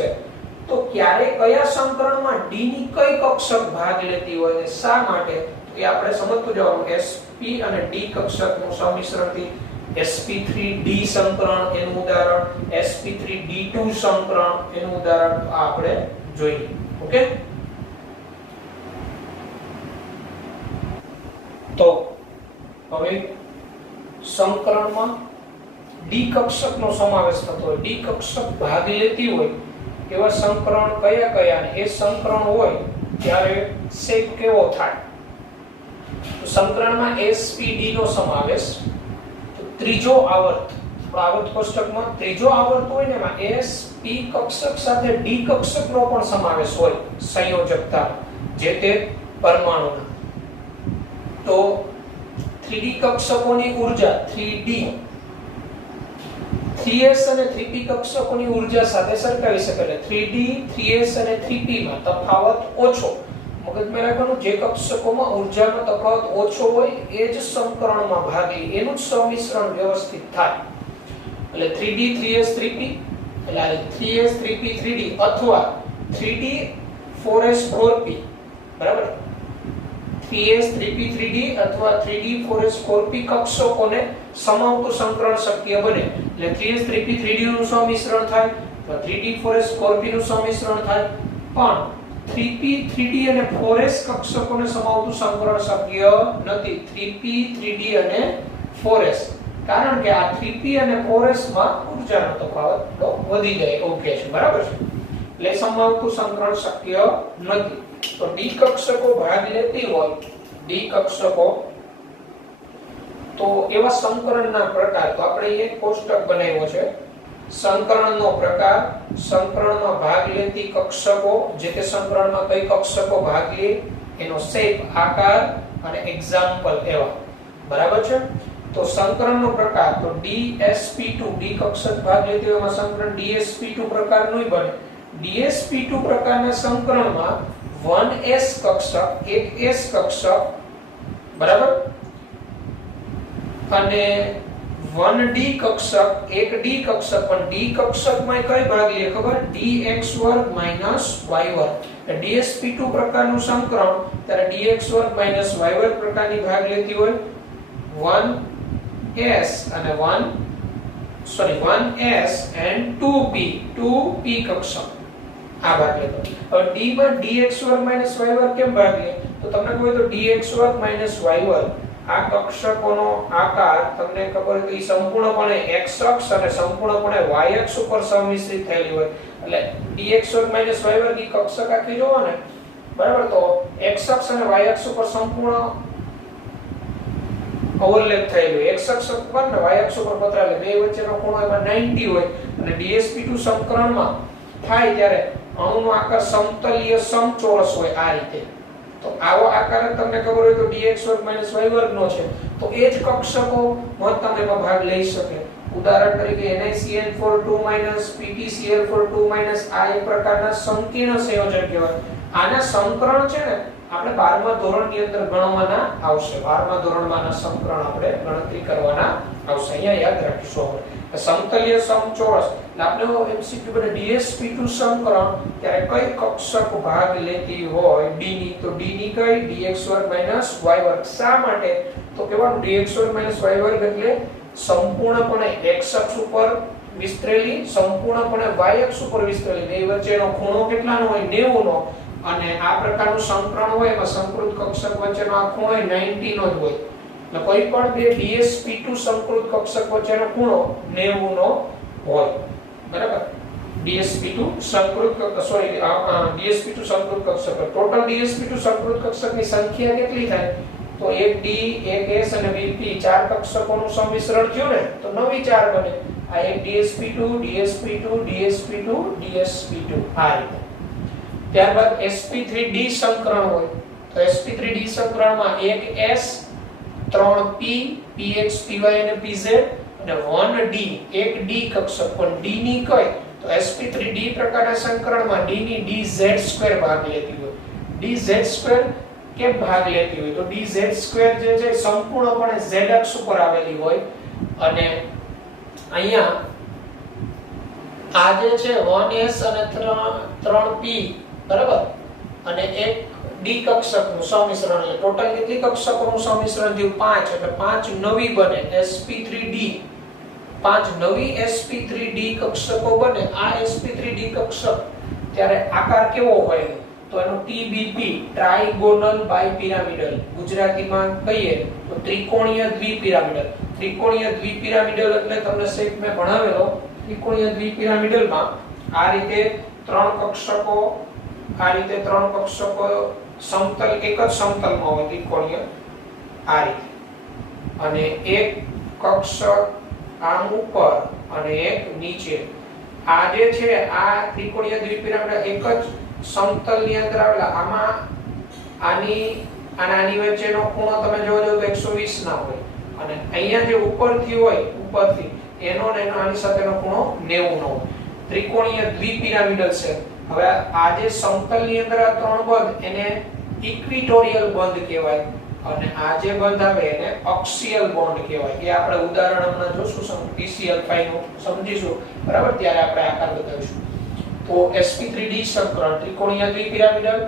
તો ક્યારે કયા સંકરણમાં d ની કઈ કક્ષક ભાગ લેતી હોય અને શા માટે એ આપણે સમજતું જવાનું. sp અને d કક્ષકનું સંમિશ્રણથી sp3d સંકરણ એનું ઉદાહરણ, sp3d2 સંકરણ એનું ઉદાહરણ આપણે જોઈએ. ઓકે, તો હવે સંકરણમાં d કક્ષકનો સમાવેશ થતો હોય, d કક્ષક ભાગ લેતી હોય એવા સંકરણ કયા કયા, એ સંકરણ હોય ત્યારે શેપ કેવો થાય. તો સંકરણમાં spd નો સમાવેશ, તો ત્રીજો આવર્ત આવર્ત કોષ્ટકમાં ત્રીજો આવર્ત હોય ને એમાં sp કક્ષક સાથે d કક્ષકનો પણ સમાવેશ હોય સંયોજકતા જે તે પરમાણુના. તો 3d કક્ષકોની ઊર્જા 3d 3s અને 3p કક્ષકોની ઊર્જા સાથે સરખાવી શકાય. 3d 3s અને 3p માં તફાવત ઓછો. મગજમાં રાખવાનું, જે કક્ષકોમાં ઊર્જાનો તફાવત ઓછો હોય એ જ સંકરણમાં ભાગ લે, એનું જ સંમિશ્રણ વ્યવસ્થિત થાય. એટલે 3d 3s 3p એટલે આ 3s 3p 3d અથવા 3d 4s 4p બરાબર. 3s 3p 3d અથવા 3d 4s 4p કક્ષકોને સમાવતું સંકરણ શક્ય બને. એટલે 3s 3p 3d નું સંમિશ્રણ થાય અથવા 3d 4s 4p નું સંમિશ્રણ થાય. પણ 3p 3d અને 4s કક્ષકોને સમાવતું સંકરણ શક્ય નથી. 3p 3d અને 4s, કારણ કે આ 3p અને 4s માં ઊર્જાનો તફાવત વધી જાય એવું કહે છે. બરાબર છે, એટલે સમાવતું સંકરણ શક્ય નથી. તો d કક્ષકો ભાગ લેતી હોય, d કક્ષકો, તો એવા સંકરણના પ્રકાર, તો આપણે એક કોષ્ટક બનાવ્યો છે. સંકરણનો પ્રકાર, સંકરણમાં ભાગ લેતી કક્ષકો, જે તે સંકરણમાં કઈ કક્ષકો ભાગ લે, એનો શેપ આકાર અને એક્ઝામ્પલ એવા. બરાબર છે. તો સંકરણનો પ્રકાર, તો dsp2 d કક્ષક ભાગ લેતી હોય એમાં સંકરણ dsp2 પ્રકારનું બને. dsp2 પ્રકારના સંકરણમાં 1s કક્ષક, એક s કક્ષક બરાબર, અને 1d કક્ષક, એક d કક્ષક. પણ d કક્ષકમાં કઈ ભાગ લે ખબર? dx2 y2. dsp2 પ્રકારનું સંકરણ ત્યારે dx2 y2 પ્રકારની ભાગ લેતી હોય 1s અને 1s and 2p કક્ષક આ ભાગ લેતો. હવે d માં dx2 y2 કેમ ભાગ લે? તો તમને કહું તો dx2 y2 આ કક્ષકોનો આકાર તમને ખબર કે સંપૂર્ણપણે x અક્ષ અને સંપૂર્ણપણે y અક્ષ ઉપર સંમિશ્રિત થયેલી હોય. એટલે dx2 y2 ની કક્ષક આખી જોવો ને, બરાબર, તો x અક્ષ અને y અક્ષ ઉપર સંપૂર્ણ ઓવરલેપ થયેલું હોય. x અક્ષ ઉપર ને y અક્ષ ઉપર પથરાયેલું, બે વચ્ચેનો ખૂણો એમાં 90 હોય. અને dsp2 સંકરણમાં થાય ત્યારે અણુનો આકાર સમતલીય સમચોરસ હોય આ રીતે. તો આવો આકાર તમને ખબર હોય તો dx2 y2 નો છે. તો એ જ કક્ષકો મહત્તમ એમાં ભાગ લઈ શકે. ઉદાહરણ તરીકે NaCl4 2- PtCl4 2- આ એક પ્રકારના સંકીર્ણ સંયોજન કહેવાય. આના સંકરણ છે ને આપણે 12મા ધોરણની અંદર ગણવાના આવશે. 12મા ધોરણમાંના સંકરણ આપણે ગણતરી કરવાના આવશે. અહીંયા યાદ રાખીશું આપણે. સમતલીય સમચોરસ એટલે આપણે MCQ બને dsp2 સંકરણ ત્યારે કઈ કક્ષક ભાગ લેતી હોય d ની, તો d ની કઈ dx2 y2. શા માટે? તો કહેવાનું dx2 y2 એટલે સંપૂર્ણપણે x અક્ષ ઉપર વિસ્તરેલી, સંપૂર્ણપણે y અક્ષ ઉપર વિસ્તરેલી. બે વચ્ચેનો ખૂણો કેટલાનો હોય? 90 નો. અને આ પ્રકારનું સંકરણ હોય એમાં સંકૃત કક્ષક વચ્ચેનો આ ખૂણો 90 નો જ હોય. એટલે કોઈ પણ બે dsp2 સંકૃત કક્ષક વચ્ચેનો ખૂણો 90 નો હોય. બરાબર, dsp2 સંકૃત dsp2 સંકૃત કક્ષક. ટોટલ dsp2 સંકૃત કક્ષકની સંખ્યા કેટલી થાય? તો એક d, એક s અને 2p ચાર કક્ષકોનું સંમિશ્રણ થયું ને તો નવી 4 બને. આ એક dsp2 dsp2 dsp2 dsp2 આ રીતે. ત્યારબાદ sp3d સંકરણ હોય તો sp3d સંકરણમાં એક s 3p px py અને pz અને 1d એક d કક્ષક પણ d ની કઈ તો sp3d પ્રકારના સંકરણમાં d ની dz2 ભાગ લેતી હોય. dz2 કે ભાગ લેતી હોય તો dz2 જે છે સંપૂર્ણપણે z અક્ષ ઉપર આવેલી હોય અને અહીંયા આ જે છે 1s અને 3p બરાબર અને એક d કક્ષકનું સમિશ્રણ એટલે ટોટલ કેટલી કક્ષકોનું સમિશ્રણ થયું 5 એટલે 5 નવી બને sp3d 5 નવી sp3d કક્ષકો બને. આ sp3d કક્ષક ત્યારે આકાર કેવો હોય તો એનો TBP ટ્રાઇગોનલ બાયપિરામિડલ ગુજરાતીમાં કહીએ તો ત્રિકોણીય દ્વિપિરામિડલ. ત્રિકોણીય દ્વિપિરામિડલ એટલે તમને શેપ મેં ભણાવેલો. ત્રિકોણીય દ્વિપિરામિડલમાં આ રીતે ત્રણ કક્ષકો સમતલ એક જ સમતલમાં હોય ત્રિકોણીય આ રીતે અને એક કક્ષક આમ ઉપર અને એક નીચે. આ જે છે આ ત્રિકોણીય દ્વિપિરામિડ એક જ સમતલની અંદર આવેલા આમાં આની વચ્ચેનો ખૂણો તમે જોજો તો 120 ના હોય અને અહીંયા જે ઉપરથી એનો ને આની સાથેનો ખૂણો 90 નો હોય. ત્રિકોણીય દ્વિપિરામિડલ છે. હવે આ જે સમતલની અંદર આ ત્રણ બંધ એને ઇક્વિટોરિયલ બંધ કહેવાય અને આ જે બંધ આવે એને અક્ષીયલ બોન્ડ કહેવાય. એ આપણે ઉદાહરણ હમણાં જોશું PCl5 નું સમજીશું બરાબર ત્યારે આપણે આકાર બતાવીશું. તો sp3d સંકરણ ત્રિકોણીય દ્વિપિરામિડલ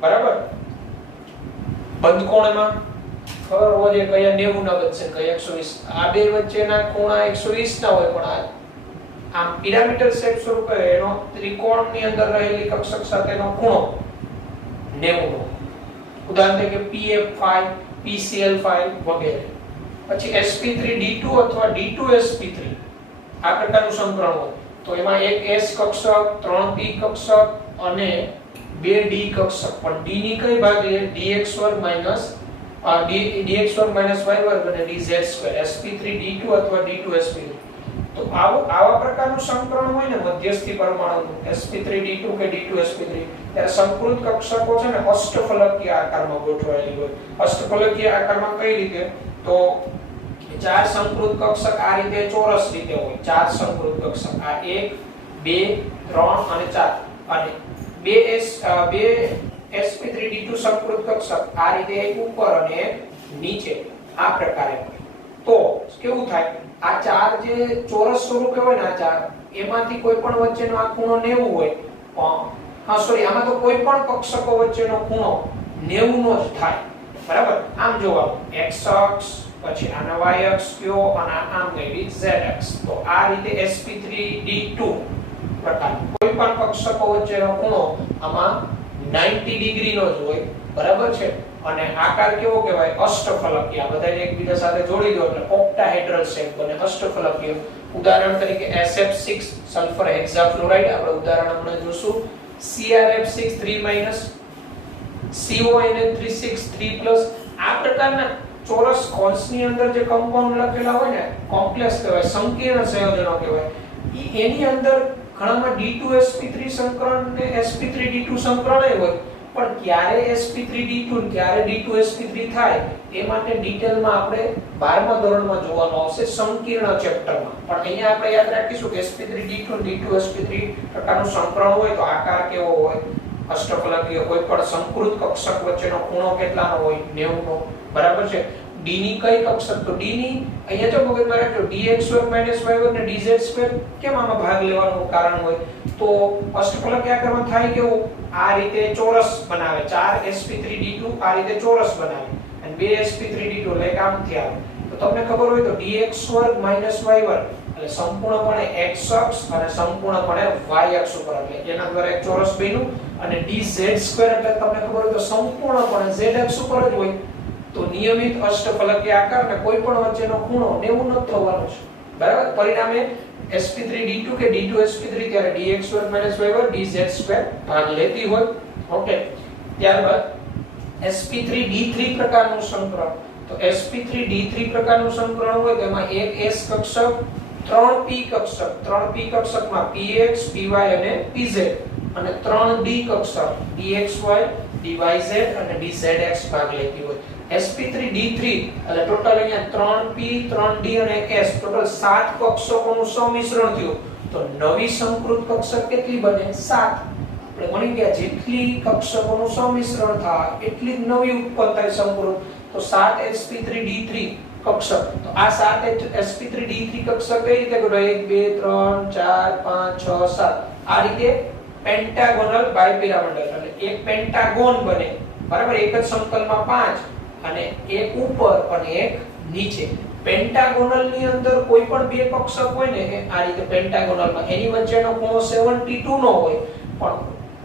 બરાબર બંધ કોણમાં ખબર હોય છે કયા 90 ના બનશે કયા 120. આ બે વચ્ચેના ખૂણા 120 ના હોય પણ આમ પિરામિડલ શેપ સ્વરૂપે એનો ત્રિકોણની અંદર રહેલી કક્ષક સાથેનો ખૂણો 90 નો. ઉદાહરણ તરીકે pf5 pcl5 વગેરે. પછી sp3d2 અથવા d2sp3 આ પ્રકારનું સંકરણ હોય તો એમાં એક s કક્ષક 3p કક્ષક અને 2d કક્ષક પણ d ની કઈ ભાગ લે dx2 y2 અને dz2 sp3d2 અથવા d2sp3. તો આવા પ્રકારનું સંકરણ હોય ને મધ્યસ્થી પરમાણુનું sp3d2 કે d2sp3 ત્યારે સંકૃત કક્ષકો છે ને અષ્ટફલકીય આકારમાં ગોઠવાયેલી હોય. અષ્ટફલકીય આકારમાં કઈ રીતે તો ચાર સંકૃત કક્ષક આ રીતે ચોરસ રીતે હોય. ચાર સંકૃત કક્ષક આ 1 2 3 અને 4 અને બે sp3d2 સંકૃત કક્ષક આ રીતે એક ઉપર અને એક નીચે આ પ્રકારે હોય. તો કેવું થાય આ ચાર જે ચોરસ સ્વરૂપે હોય ને આ ચાર એમાંથી કોઈ પણ વચ્ચેનો આ ખૂણો 90 હોય આમાં તો કોઈ પણ કક્ષકો વચ્ચેનો ખૂણો 90 નો જ થાય બરાબર. આમ જોવા x અક્ષ પછી આનો y અક્ષ કયો અને આમ ગઈ z અક્ષ. તો આ રીતે sp3d2 પ્રકાર કોઈ પણ કક્ષકો વચ્ચેનો ખૂણો આમાં 90 ડિગ્રી નો જ હોય બરાબર છે અને આકાર કેવો કહેવાય અષ્ટફલકીય. બધાને એકબીજા સાથે જોડી દો એટલે ઓક્ટાહેડ્રલ શેપ બને અષ્ટફલકીય. ઉદાહરણ તરીકે SF6 સલ્ફર હેક્સાફ્લોરાઇડ આપણે ઉદાહરણ હમણાં જોશું. CrF6 3- CONN36 3+ આ પ્રકારના ચોરસ કોન્સની અંદર જે કમ્પાઉન્ડ લખેલા હોય ને કોમ્પ્લેક્સ કહેવાય સંકીર્ણ સંયોજનો કહેવાય. એની અંદર ઘણામાં d2sp3 સંકરણ ને sp3d2 સંકરણ હોય પણ ક્યારે sp3d2 ક્યારે d2sp3 થાય એ માટે ડિટેલમાં આપણે 12મા ધોરણમાં જોવાનું આવશે સંકીર્ણ ચેપ્ટરમાં. પણ અહીંયા આપણે યાદ રાખીશું કે sp3d2 d2sp3 પ્રકારનું સંકરણ હોય તો આકાર કેવો હોય અષ્ટફલકીય. કોઈ પણ સંકૃત કક્ષક વચ્ચેનો ખૂણો કેટલાનો હોય 90 નો બરાબર છે. d ની કઈ કક્ષક તો d ની અહીંયા જો મગજમાં રાખજો dx2 y2 અને dz2 કેમ આમાં ભાગ લેવાનું કારણ હોય તો અષ્ટફલકીય આકારમાં થાય કેવું આ રીતે ચોરસ બનાવે. 4 sp3d2 આ રીતે ચોરસ બનાવે અને 2 sp3d2 એટલે આમથી આવે તો તમને ખબર હોય તો dx2 y2 એટલે સંપૂર્ણપણે x અક્ષ અને સંપૂર્ણપણે y અક્ષ ઉપર એટલે એના દ્વારા એક ચોરસ બન્યું અને dz2 એટલે તમને ખબર હોય તો સંપૂર્ણપણે z અક્ષ ઉપર જ હોય. તો નિયમિત અષ્ટફલકીય આકાર ને કોઈ પણ વચ્ચેનો ખૂણો 90 નો થવાનો છે બરાબર. પરિણામે sp3d2 કે d2sp3 ત્યારે dx2 y2 dz2 ભાગ લેતી હોય. ઓકે. ત્યારબાદ sp3d3 પ્રકારનું સંકરણ તો sp3d3 પ્રકારનું સંકરણ હોય તેમાં એક s કક્ષક 3p કક્ષકમાં px py અને pz અને 3d કક્ષક dxy dyz અને dzx ભાગ લેતી હોય. sp3d3 એટલે ટોટલ અહીંયા 3p 3d અને s ટોટલ 7 કક્ષકોનું સંમિશ્રણ થયું. તો નવી સંકૃત કક્ષક કેટલી બને? 7. આપણે ગણી ગયા જેટલી કક્ષકોનું સંમિશ્રણ થાય એટલી જ નવી ઉત્પન્ન થાય સંકૃત. તો 7 sp3d3 કક્ષક. તો આ 7 sp3d3 કક્ષક કઈ રીતે ગણો? 1 2 3 4 5 6 7 આ રીતે પેન્ટાગોનલ બાયપિરામિડલ એટલે એક પેન્ટાગોન બને. બરાબર? એક જ સમતલમાં 5 અને એક ઉપર અને એક નીચે. પેન્ટાગોનલ ની અંદર કોઈ પણ બે કક્ષક હોય ને આ રીતે પેન્ટાગોનલમાં એની વચ્ચેનો ખૂણો 72 નો હોય, પણ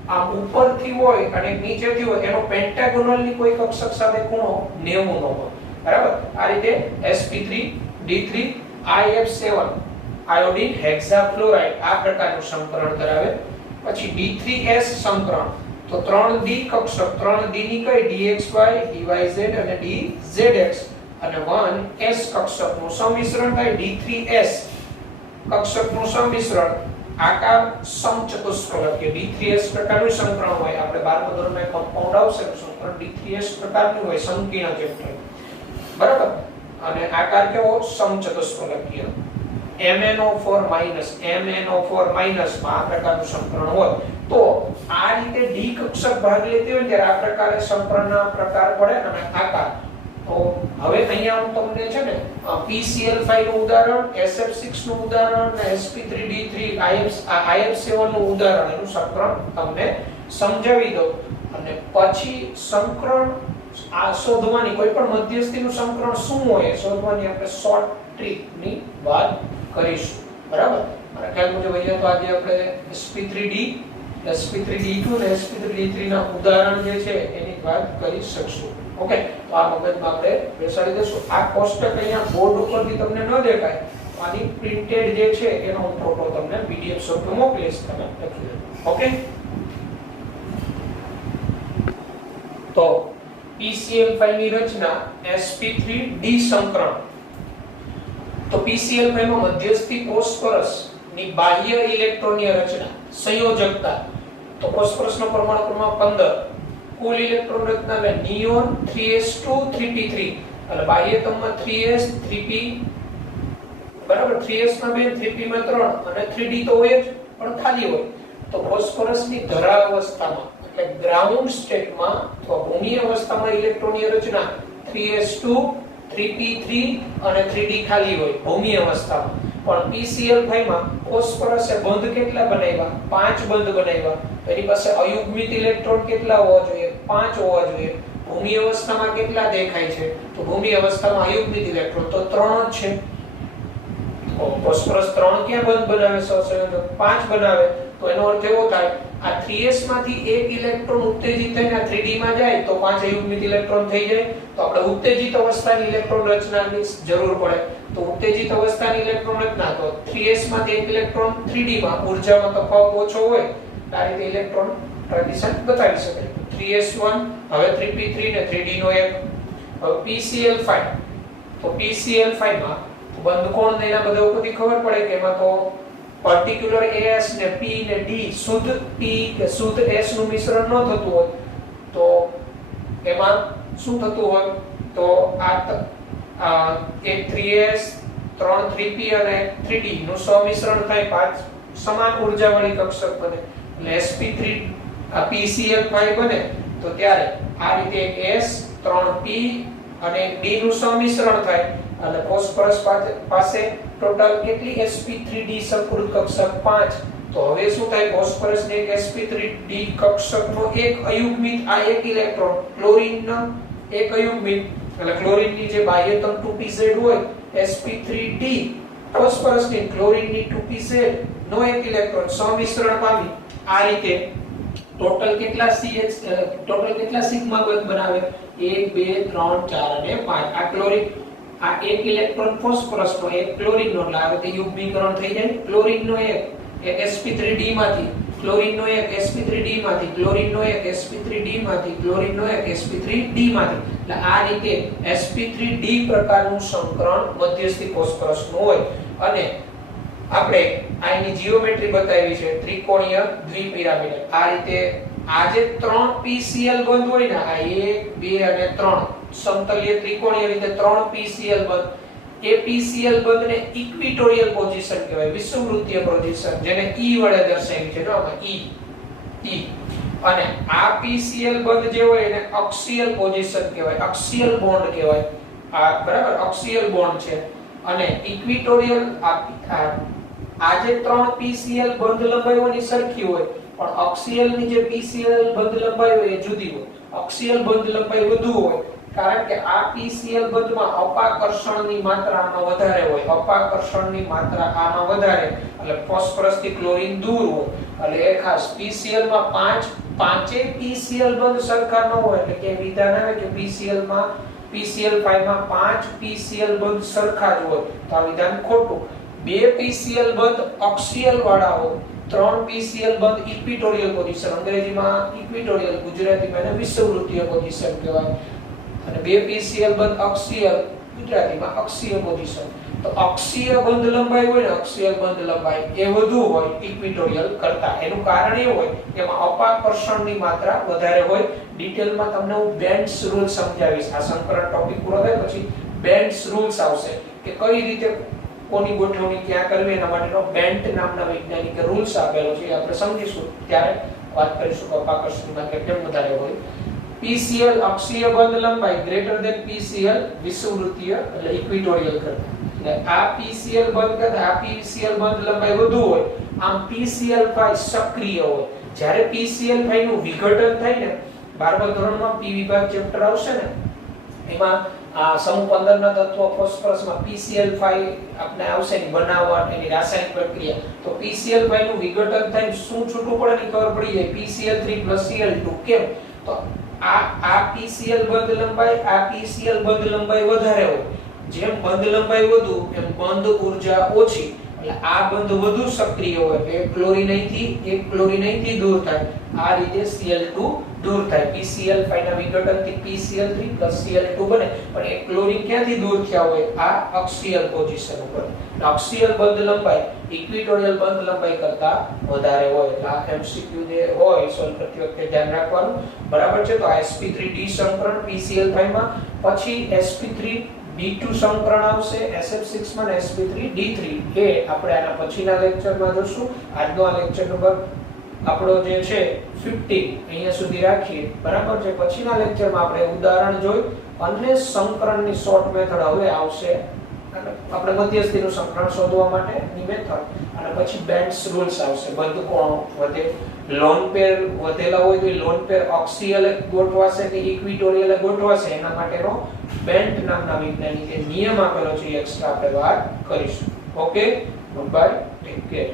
આ ઉપરથી હોય અને નીચેથી હોય એનો પેન્ટાગોનલ ની કોઈ કક્ષક સાથે ખૂણો 90 નો હોય. બરાબર? આ રીતે sp3d3 if7 આયોડિન હેક્સાફ્લોરાઇડ આ પ્રકારનું સંકરણ ધરાવે. પછી d3s સંકરણ. તો 3d કક્ષક 3d ની કઈ dxy dyz અને dzx અને 1s કક્ષકનું સંમિશ્રણ થાય. d3s કક્ષકનું સંમિશ્રણ આકાર સમચતુષ્ફલકીય d3s પ્રકારનું સંકરણ હોય. આપણે 12મા ધોરણમાં કમ્પાઉન્ડ આવશે સંકરણ d3s પ્રકારનું હોય સંકીર્ણ ચેપ્ટર. બરાબર? અને આકાર કેવો? સમચતુષ્ફલકીય. MnO4 માં આ પ્રકારનું સંકરણ હોય. તો આ રીતે d કક્ષક ભાગ લેતી હોય ત્યારે આ પ્રકારે સંકરણના પ્રકાર પડે અને આકાર. તો હવે અહીંયા હું તમને છે ને PCl5 નું ઉદાહરણ, SF6 નું ઉદાહરણ અને sp3d3 if7 નું ઉદાહરણ એનું સંકરણ તમને સમજાવી દઉં અને પછી સંકરણ આ શોધવાની કોઈ પણ મધ્યસ્થીનું સંકરણ શું હોય શોધવાની આપણે શોર્ટ ટ્રીક ની વાત કરીશું. બરાબર? મારા ખ્યાલ મુજબ અહીંયા તો આજે આપણે sp3d sp3d2 અને sp3d3 ના ઉદાહરણ જે છે એની વાત કરી શકશું. ઓકે? તો આ મગજમાં આપણે બેસાડી દઈશું. આ કોષ્ટક અહીંયા બોર્ડ ઉપરથી તમને ન દેખાય, આની પ્રિન્ટેડ જે છે એનો હું ફોટો તમને PDF સ્વરૂપે મોકલીશ, તમે લખી લેજો. ઓકે? તો PCl5 ની રચના sp3d સંકરણ. તો PCl5 માં મધ્યસ્થી ફોસ્ફરસ ની બાહ્ય ઇલેક્ટ્રોનની રચના સંયોજકતા. તો ફોસ્ફરસનો પરમાણુ ક્રમાંક 15, કુલ ઇલેક્ટ્રોન રચના એટલે નિયોન 3s2 3p3 એટલે બાહ્યતમમાં 3s 3p. બરાબર? 3s માં 2 3p માં 3 અને 3d તો હોય જ પણ ખાલી હોય. તો ફોસ્ફરસની ધરા અવસ્થામાં એટલે ગ્રાઉન્ડ સ્ટેટમાં અથવા ભૂમિ અવસ્થામાં ઇલેક્ટ્રોનની રચના 3s2 3p3 અને 3d ખાલી હોય ભૂમિ અવસ્થામાં. પણ PCl5 માં ફોસ્ફરસે બંધ કેટલા બનાવ્યા? 5 બંધ બનાવ્યા. એની પાસે અયુગ્મિત ઇલેક્ટ્રોન કેટલા હોવા જોઈએ? 5 હોવા જોઈએ. ભૂમિ અવસ્થામાં કેટલા દેખાય છે? તો ભૂમિ અવસ્થામાં અયુગ્મિત ઇલેક્ટ્રોન તો 3 જ છે. ફોસ્ફરસ 3 ક્યાં બંધ બનાવે? સહસંયોજક 5 બનાવે. તો એનો અર્થ એવો થાય આ 3s માંથી એક ઇલેક્ટ્રોન ઉત્તેજિત થઈને 3d માં જાય તો 5 અયુગ્મિત ઇલેક્ટ્રોન થઈ જાય. તો આપણે ઉત્તેજિત અવસ્થાની ઇલેક્ટ્રોન રચનાની જરૂર પડે. તો ઉત્તેજિત અવસ્થાની ઇલેક્ટ્રોન રચના તો 3s માંથી એક ઇલેક્ટ્રોન 3d માં ઊર્જામાં તફાવત ઓછો હોય આ રીતે ઇલેક્ટ્રોન ટ્રાન્ઝિશન બતાવી શકે. 3s1 હવે 3p3 ને 3d નો એક. હવે PCl5 તો PCl5 માં બંધ કોણ ને એના બધા ઉપરથી ખબર પડે કે એમાં તો પર્ટિક્યુલર as ને p ને d શુદ્ધ p કે શુદ્ધ s નું મિશ્રણ ન થતું હોય તો એમાં શું થતું હોય? તો આ એક 3s 3 3p અને 3d નું સંમિશ્રણ થાય 5 સમાન ઊર્જાવાળી કક્ષક બને એટલે sp3 આ PCl5 બને. તો ત્યારે આ રીતે એક s 3p અને d નું સંમિશ્રણ થાય અને ફોસ્ફરસ પાસે ટોટલ કેટલી sp3d સંકૃત કક્ષક 5. તો હવે શું થાય? ફોસ્ફરસ ને એક sp3d કક્ષકનો એક અયુગ્મિત આ એક ઇલેક્ટ્રોન ક્લોરીનનો એક અયુગ્મિત એટલે ક્લોરીનની જે બાહ્યતમ 2pz હોય sp3d ફોસ્ફરસ ની ક્લોરીનની 2pz નો એક ઇલેક્ટ્રોન સંમિશ્રણ પામી આ રીતે ટોટલ કેટલા સિગ્મા બનાવે? 1 2 3 4 અને 5. આ ક્લોરીન આ એક ઇલેક્ટ્રોન ફોસ્ફરસ નો એક ક્લોરીન નો એટલે આ રીતે યુગ્મીકરણ થઈ જાય. ક્લોરીન નો એક sp3d માંથી, ક્લોરીન નો એક sp3d માંથી, ક્લોરીન નો એક sp3d માંથી, ક્લોરીન નો એક sp3d માંથી. એટલે આ રીતે sp3d પ્રકારનું સંકરણ મધ્યસ્થી ફોસ્ફરસ નું હોય અને આપણે આની જીઓમેટ્રી બતાવી છે ત્રિકોણીય દ્વિપિરામિડલ. આ રીતે આ જે 3 PCl બંધ હોય ને, આ 1 2 અને 3 સમતલીય ત્રિકોણીય રીતે 3 PCl બંધ, એ PCl બંધને ઇક્વિટોરિયલ પોઝિશન કહેવાય, વિષુવવૃત્તીય પોઝિશન, જેને E વડે દર્શાવી છે. જો આમાં E. અને આ PCl બંધ જે હોય એને અક્ષીયલ પોઝિશન કહેવાય, અક્ષીયલ બોન્ડ કહેવાય. આ બરાબર અક્ષીયલ બોન્ડ છે. અને ઇક્વિટોરિયલ આ જે 3 PCl બંધ લંબાઈઓની સરખી હોય, પણ અક્ષીયલ ની જે PCl બંધ લંબાઈ હોય એ જુદી હોય. અક્ષીયલ બંધ લંબાઈ વધુ હોય, કારણ કે આ PCl બંધમાં અપાકર્ષણની માત્રા આમાં વધારે હોય. અપાકર્ષણની માત્રા આમાં વધારે, એટલે ફોસ્ફરસ થી ક્લોરીન દૂર હોય. એટલે એ ખાસ PCl માં પાંચે PCl બંધ સરખા ન હોય, એટલે કે વિધાન આવે કે PCl5 માં 5 PCl બંધ સરખા જ હોય, તો આ વિધાન ખોટું. 2 PCl બંધ અક્ષીયલ વાળા હોય, 3 PCl બંધ ઇક્વિટોરિયલ પોઝિશન, અંગ્રેજીમાં ઇક્વિટોરિયલ, ગુજરાતીમાં એને વિષુવવૃત્તીય પોઝિશન કહેવાય. અને 2 PCl બંધ અક્ષીયલ, ગુજરાતીમાં અક્ષીય પોઝિશન. તો અક્ષીય બંધ લંબાઈ હોય ને, અક્ષીય બંધ લંબાઈ એ વધુ હોય ઇક્વિટોરિયલ કરતા. એનું કારણ એ હોય કે એમાં અપાકર્ષણની માત્રા વધારે હોય. ડિટેલમાં તમને હું બેન્ડ્સ રૂલ સમજાવીશ. આ સંકરણ ટોપિક પૂરો થાય પછી બેન્ડ્સ રૂલ્સ આવશે કે કઈ રીતે કોની ગોઠવણી ક્યાં કરવી, એના માટેનો બેન્ટ નામના વૈજ્ઞાનિકે રૂલ્સ આપેલો છે. આપણે સમજીશું ત્યારે વાત કરીશું કે અપાકર્ષણની માત્રા કેમ વધારે હોય. PCl અક્ષીય બંધ લંબાઈ ગ્રેટર ધેન PCl વિષુવવૃત્તીય એટલે ઇક્વિટોરિયલ કરતા. એટલે આ PCl બંધ કરતા આ PCl બંધ લંબાઈ વધુ હોય. આમ PCl5 સક્રિય હોય. જ્યારે PCl5 નું વિઘટન થાય ને, 12મા ધોરણમાં P વિભાગ ચેપ્ટર આવશે ને, એમાં આ સમૂહ 15 ના તત્વો ફોસ્ફરસમાં PCl5 આપણે આવશે ને બનાવવા એની રાસાયણિક પ્રક્રિયા, તો PCl5 નું વિઘટન થાય શું છૂટું પડે ની ખબર પડી જાય, PCl3 Cl2. કેમ? તો આ PCl બંધ લંબાઈ, આ PCl બંધ લંબાઈ વધારે હોય. જેમ બંધ લંબાઈ વધુ એમ બંધ ઊર્જા ઓછી, એટલે આ બંધ વધુ સક્રિય હોય, એટલે ક્લોરીન અહીંથી દૂર થાય. આ રીતે Cl2 દૂર થાય. PCl5 ના વિઘટનથી PCl3 Cl2 બને, પણ એ ક્લોરીન ક્યાંથી દૂર થયા હોય? આ અક્ષીયલ પોઝિશન ઉપર. અક્ષીયલ બંધ લંબાઈ ઇક્વિટોરિયલ બંધ લંબાઈ કરતા વધારે હોય. એટલે આ MCQ જે હોય સોલ્વ કરતી વખતે ધ્યાન રાખવાનું. બરાબર છે? તો આ sp3d સંકરણ PCl5 માં, પછી sp3d2 સંકરણ આવશે SF6 માં, અને sp3d3 એ આપણે આના પછીના લેક્ચરમાં જોશું. આજનો આ લેક્ચર નંબર આપણો જે છે 15 અહીંયા સુધી રાખીએ. બરાબર છે? પછીના લેક્ચરમાં આપણે ઉદાહરણ જોઈ અને સંકરણની શોર્ટ મેથડ હવે આવશે. આપણે મધ્યસ્થીનું સંકરણ શોધવા માટેની મેથડ, અને પછી બેન્ડ્સ રૂલ્સ આવશે. બંધ કોણો વધે, લોન પેર વધેલા હોય તો લોન પેર અક્ષીયલ ગોઠવાશે કે ઇક્વિટોરિયલ ગોઠવાશે, એના માટેનો બેન્ટ નામના વૈજ્ઞાનિકે નિયમ આપેલો છે. એક્સ્ટ્રા આપણે વાત કરીશું. Okay, bye, take care.